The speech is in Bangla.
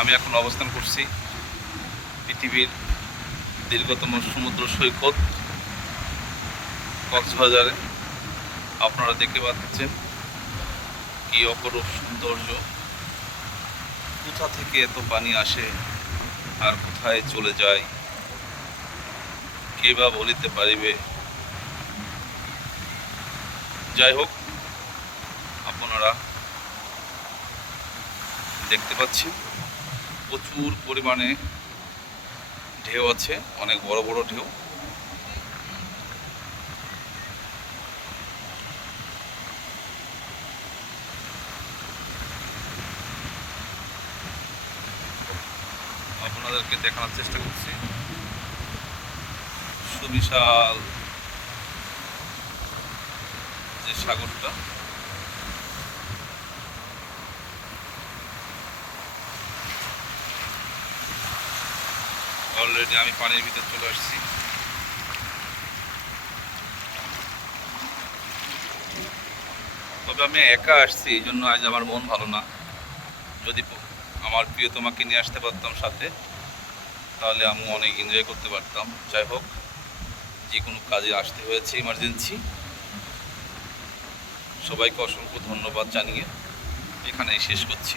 আমি এখন অবস্থান করছি পৃথিবীর দীর্ঘতম সমুদ্র সৈকত কক্সবাজারে। আপনারা দেখতে পাচ্ছেন কি অপরূপ সৌন্দর্য, কোথা থেকে এত পানি আসে আর কোথায় চলে যায় কে বা বলিতে পারিবে। যাই হোক, আপনারা দেখতে পাচ্ছেন প্রচুর পরিমাণে ঢেউ আছে, অনেক বড় বড় ঢেউ। আপনাদেরকে দেখানোর চেষ্টা করছি সুবিশাল যে সাগরটা। অলরেডি আমি পানির ভিতর চলে আসছি। তবে আমি একা আসছি, এই জন্য আজ আমার মন ভালো না। যদি আমার প্রিয়তমাকে নিয়ে আসতে পারতাম সাথে, তাহলে আমি অনেক এনজয় করতে পারতাম। যাই হোক, যে কোনো কাজে আসতে হয়েছে ইমার্জেন্সি। সবাইকে অসংখ্য ধন্যবাদ জানিয়ে এখানেই শেষ করছি।